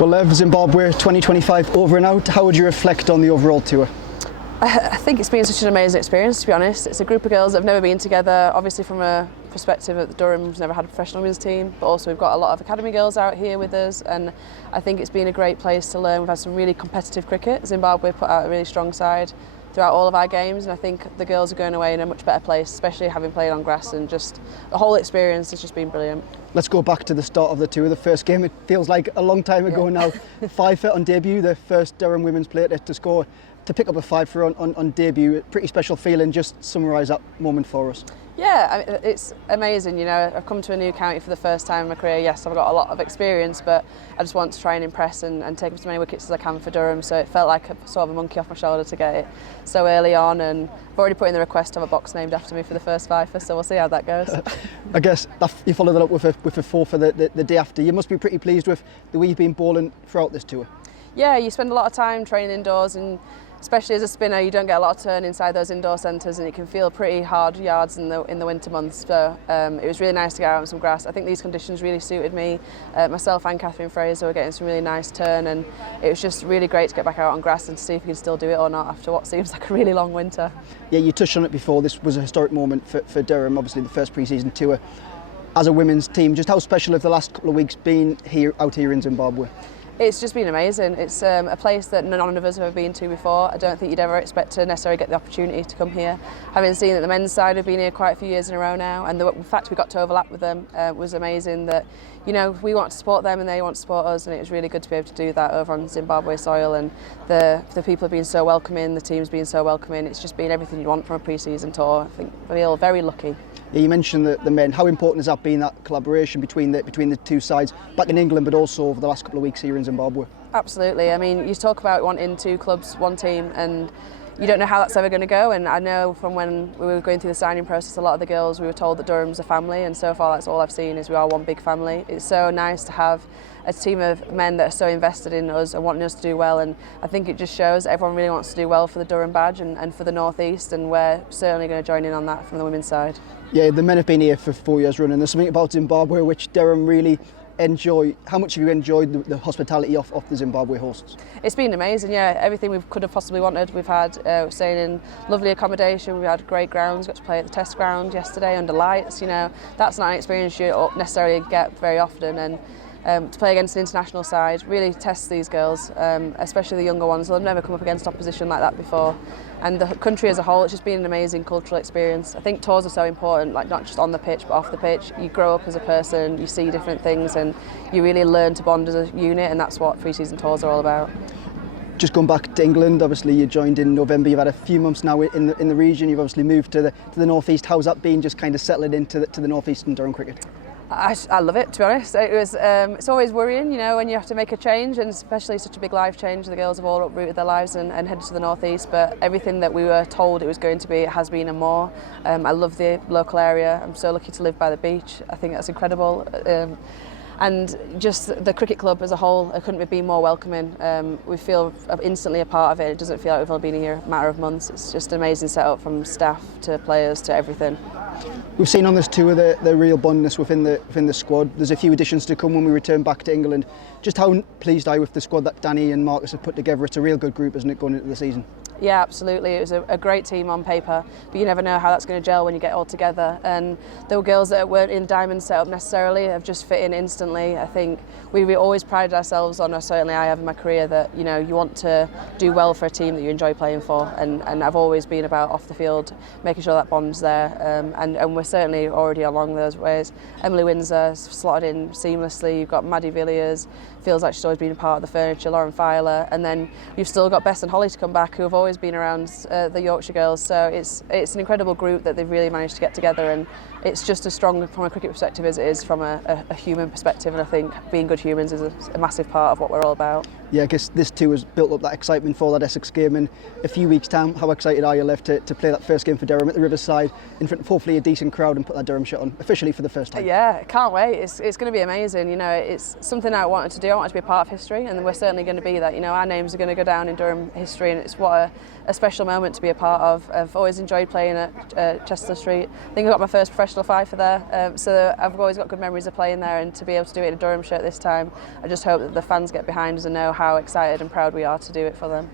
Well, Zimbabwe 2025 over and out. How would you reflect on the overall tour? I think it's been such an amazing experience, to be honest. It's a group of girls that have never been together. Obviously, from a perspective at Durham, we've never had a professional women's team, but also we've got a lot of academy girls out here with us, and I think it's been a great place to learn. We've had some really competitive cricket. Zimbabwe put out a really strong side throughout all of our games, and I think the girls are going away in a much better place, especially having played on grass, and just the whole experience has just been brilliant. Let's go back to the start of the tour, the first game. It feels like a long time ago now. 5 on debut, the first Durham women's player to score, to pick up a 5 on debut. Pretty special feeling. Just summarise that moment for us. Yeah, it's amazing. You know, I've come to a new county for the first time in my career. Yes, I've got a lot of experience, but I just want to try and impress and take as many wickets as I can for Durham. So it felt like a sort of a monkey off my shoulder to get it so early on, and I've already put in the request to have a box named after me for the first 5, so we'll see how that goes. I guess you followed that up with a 4 for the day after. You must be pretty pleased with the way you've been bowling throughout this tour. Yeah, you spend a lot of time training indoors, and especially as a spinner, you don't get a lot of turn inside those indoor centres, and it can feel pretty hard yards in the winter months. So it was really nice to get out on some grass. I think these conditions really suited me. Myself and Catherine Fraser were getting some really nice turn, and it was just really great to get back out on grass and to see if we can still do it or not after what seems like a really long winter. Yeah, you touched on it before. This was a historic moment for Durham, obviously the first pre-season tour as a women's team. Just how special have the last couple of weeks been out here in Zimbabwe? It's just been amazing. It's a place that none of us have ever been to before. I don't think you'd ever expect to necessarily get the opportunity to come here. Having seen that the men's side have been here quite a few years in a row now, and the fact we got to overlap with them was amazing. That, you know, we want to support them and they want to support us, and it was really good to be able to do that over on Zimbabwe soil. And the people have been so welcoming, the team's been so welcoming. It's just been everything you want from a pre-season tour. I think we feel very lucky. Yeah, you mentioned the men. How important has that been, that collaboration between the two sides back in England, but also over the last couple of weeks here in Zimbabwe? Absolutely. I mean, you talk about wanting 2 clubs, 1 team, and you don't know how that's ever going to go. And I know from when we were going through the signing process, a lot of the girls, we were told that Durham's a family, and so far that's all I've seen, is we are one big family. It's so nice to have a team of men that are so invested in us and wanting us to do well, and I think it just shows that everyone really wants to do well for the Durham badge and for the North East, and we're certainly going to join in on that from the women's side. Yeah, the men have been here for 4 years running. There's something about Zimbabwe which Durham really enjoy. How much have you enjoyed the hospitality of the Zimbabwe hosts? It's been amazing, yeah. Everything we could have possibly wanted. We've had staying in lovely accommodation. We had great grounds. Got to play at the test ground yesterday under lights. You know, that's not an experience you don't necessarily get very often, and to play against an international side really tests these girls, especially the younger ones. They've never come up against opposition like that before. And the country as a whole, it's just been an amazing cultural experience. I think tours are so important, like not just on the pitch but off the pitch. You grow up as a person, you see different things, and you really learn to bond as a unit, and that's what pre-season tours are all about. Just going back to England, obviously you joined in November. You've had a few months now in the region. You've obviously moved to the North East. How's that been, just kind of settling into the North Eastern Durham cricket? I love it, to be honest. It's always worrying, you know, when you have to make a change, and especially such a big life change. The girls have all uprooted their lives and headed to the North East, but everything that we were told it was going to be, it has been and more. I love the local area. I'm so lucky to live by the beach. I think that's incredible. And just the cricket club as a whole, I couldn't be more welcoming. We feel instantly a part of it. It doesn't feel like we've only been here a matter of months. It's just an amazing setup, from staff to players to everything. We've seen on this tour the real bondness within the squad. There's a few additions to come when we return back to England. Just how pleased are you with the squad that Danny and Marcus have put together? It's a real good group, isn't it, going into the season? Yeah, absolutely. It was a great team on paper, but you never know how that's going to gel when you get all together. And the girls that weren't in Diamond setup necessarily have just fit in instantly. I think we always prided ourselves on, or certainly I have in my career, that, you know, you want to do well for a team that you enjoy playing for, and I've always been about off the field making sure that bond's there, and we're certainly already along those ways. Emily Windsor slotted in seamlessly. You've got Maddie Villiers, feels like she's always been a part of the furniture, Lauren Filer, and then you've still got Bess and Holly to come back, who have always been around the Yorkshire girls. So it's an incredible group that they've really managed to get together, and it's just as strong from a cricket perspective as it is from a human perspective, and I think being good humans is a massive part of what we're all about. Yeah, I guess this too has built up that excitement for that Essex game in a few weeks' time. How excited are you left to play that first game for Durham at the Riverside in front of hopefully a decent crowd and put that Durham shirt on officially for the first time? Yeah, can't wait. It's going to be amazing. You know, it's something I wanted to do. I wanted to be a part of history, and we're certainly going to be that. You know, our names are going to go down in Durham history, and it's what a special moment to be a part of. I've always enjoyed playing at Chester Street. I think I got my first professional fifer there, so I've always got good memories of playing there, and to be able to do it in a Durham shirt this time, I just hope that the fans get behind us and know how excited and proud we are to do it for them.